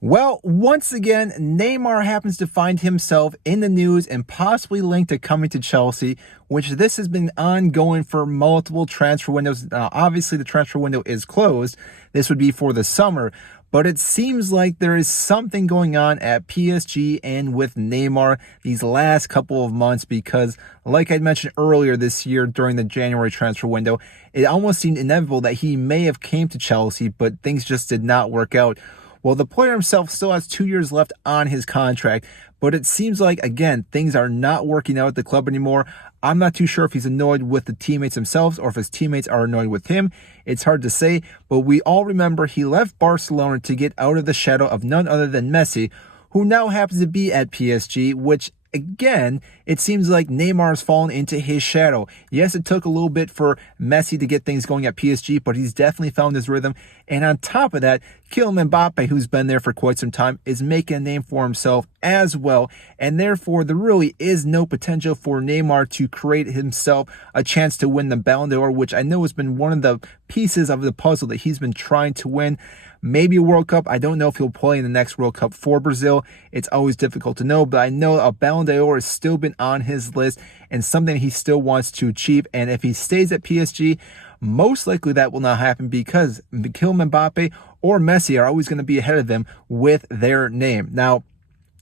Well, once again, Neymar happens to find himself in the news and possibly linked to coming to Chelsea, which this has been ongoing for multiple transfer windows. Now, obviously, the transfer window is closed. This would be for the summer, but it seems like there is something going on at PSG and with Neymar these last couple of months because, like I mentioned earlier this year during the January transfer window, it almost seemed inevitable that he may have came to Chelsea, but things just did not work out. Well, the player himself still has 2 years left on his contract, but it seems like, again, things are not working out at the club anymore. I'm not too sure if he's annoyed with the teammates themselves or if his teammates are annoyed with him. It's hard to say, but we all remember he left Barcelona to get out of the shadow of none other than Messi, who now happens to be at PSG, which again, it seems like Neymar's fallen into his shadow. Yes, it took a little bit for Messi to get things going at PSG, but he's definitely found his rhythm. And on top of that, Kylian Mbappe, who's been there for quite some time, is making a name for himself as well. And therefore, there really is no potential for Neymar to create himself a chance to win the Ballon d'Or, which I know has been one of the pieces of the puzzle that he's been trying to win. Maybe a World Cup. I don't know if he'll play in the next World Cup for Brazil. It's always difficult to know, but I know a Ballon d'Or has still been on his list and something he still wants to achieve. And if he stays at PSG, most likely that will not happen because Kylian Mbappe or Messi are always going to be ahead of them with their name. Now,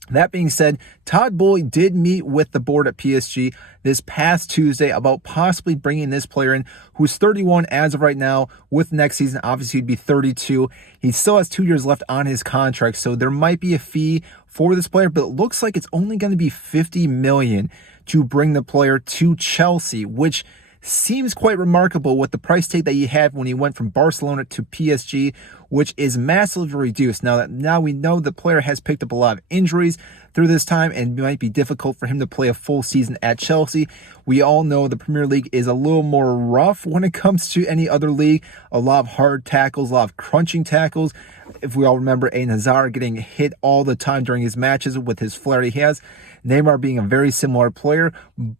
that being said, Todd Boehly did meet with the board at PSG this past Tuesday about possibly bringing this player in who's 31 as of right now. With next season, obviously he'd be 32. He still has 2 years left on his contract, so there might be a fee for this player, but it looks like it's only going to be $50 million to bring the player to Chelsea, which seems quite remarkable with the price tag that he had when he went from Barcelona to PSG, which is massively reduced. Now we know the player has picked up a lot of injuries through this time and it might be difficult for him to play a full season at Chelsea. We all know the Premier League is a little more rough when it comes to any other league. A lot of hard tackles, a lot of crunching tackles. If we all remember Eden Hazard getting hit all the time during his matches with his flair he has. Neymar being a very similar player,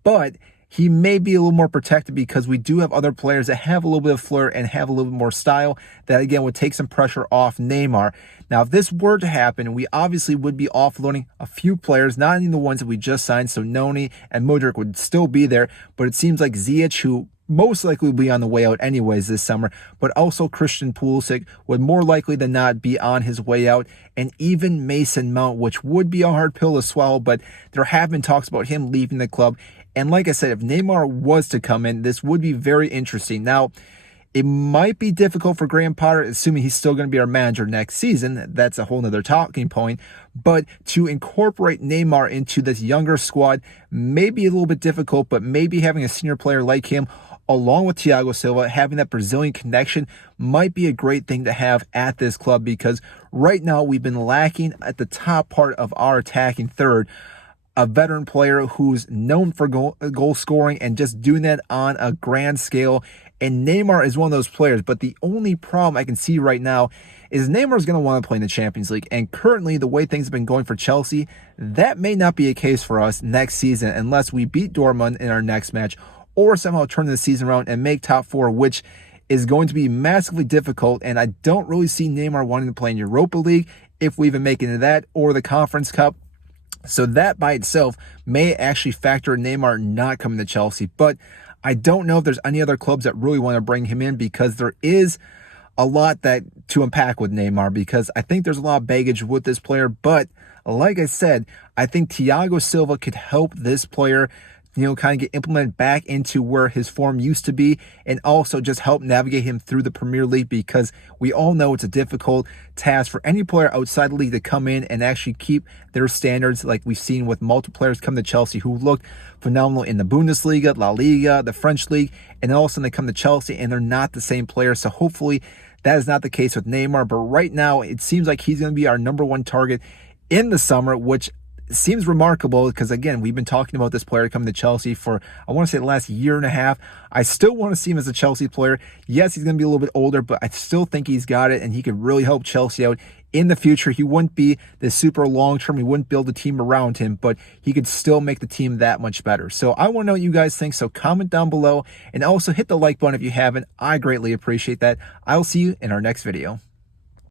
but he may be a little more protected because we do have other players that have a little bit of flair and have a little bit more style that, again, would take some pressure off Neymar. Now, if this were to happen, we obviously would be offloading a few players, not only the ones that we just signed, so Noni and Modric would still be there, but it seems like Ziyech, who most likely will be on the way out anyways this summer, but also Christian Pulisic would more likely than not be on his way out, and even Mason Mount, which would be a hard pill to swallow, but there have been talks about him leaving the club. And like I said, if Neymar was to come in, this would be very interesting. Now, it might be difficult for Graham Potter, assuming he's still going to be our manager next season. That's a whole nother talking point. But to incorporate Neymar into this younger squad may be a little bit difficult, but maybe having a senior player like him, along with Thiago Silva, having that Brazilian connection might be a great thing to have at this club because right now we've been lacking at the top part of our attacking third a veteran player who's known for goal scoring and just doing that on a grand scale. And Neymar is one of those players. But the only problem I can see right now is Neymar's going to want to play in the Champions League. And currently, the way things have been going for Chelsea, that may not be a case for us next season unless we beat Dortmund in our next match or somehow turn the season around and make top four, which is going to be massively difficult. And I don't really see Neymar wanting to play in Europa League if we even make it into that or the Conference Cup. So that by itself may actually factor Neymar not coming to Chelsea. But I don't know if there's any other clubs that really want to bring him in because there is a lot that to unpack with Neymar because I think there's a lot of baggage with this player. But like I said, I think Thiago Silva could help this player kind of get implemented back into where his form used to be and also just help navigate him through the Premier League because we all know it's a difficult task for any player outside the league to come in and actually keep their standards like we've seen with multiple players come to Chelsea who looked phenomenal in the Bundesliga, La Liga, the French league, and then all of a sudden they come to Chelsea and they're not the same player. So hopefully that is not the case with Neymar, but right now it seems like he's going to be our number one target in the summer, which seems remarkable because, again, we've been talking about this player coming to Chelsea for, I want to say, the last year and a half. I still want to see him as a Chelsea player. Yes, he's going to be a little bit older, but I still think he's got it, and he could really help Chelsea out in the future. He wouldn't be the super long-term. He wouldn't build a team around him, but he could still make the team that much better. So I want to know what you guys think, so comment down below, and also hit the like button if you haven't. I greatly appreciate that. I'll see you in our next video.